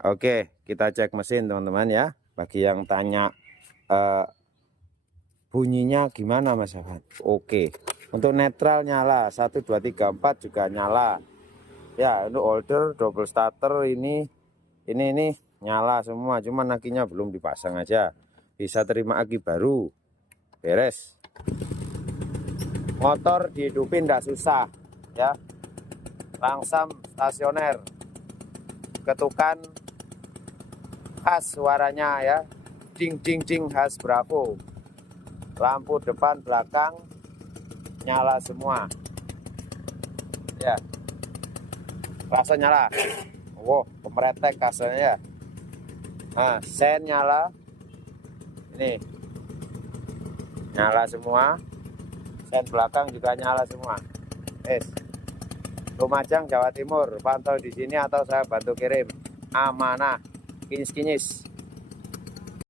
Oke, kita cek mesin teman-teman ya. Bagi yang tanya bunyinya gimana Mas Afan? Oke, untuk netral nyala, 1 2 3 4 juga nyala. Ya, untuk holder double starter ini nyala semua, cuman akinya belum dipasang aja. Bisa terima aki baru. Beres. Motor dihidupin tidak susah ya. Langsam stasioner. Ketukan khas suaranya ya. Ding ding ding khas Bravo. Lampu depan belakang nyala semua. Ya. Rasa nyala. Wow, kemeretek kasarnya ya. Nah, sen nyala. Ini. Nyala semua. Sen belakang juga nyala semua. Lumajang, Jawa Timur. Pantau di sini atau saya bantu kirim. Amanah. Kinyis-kinyis.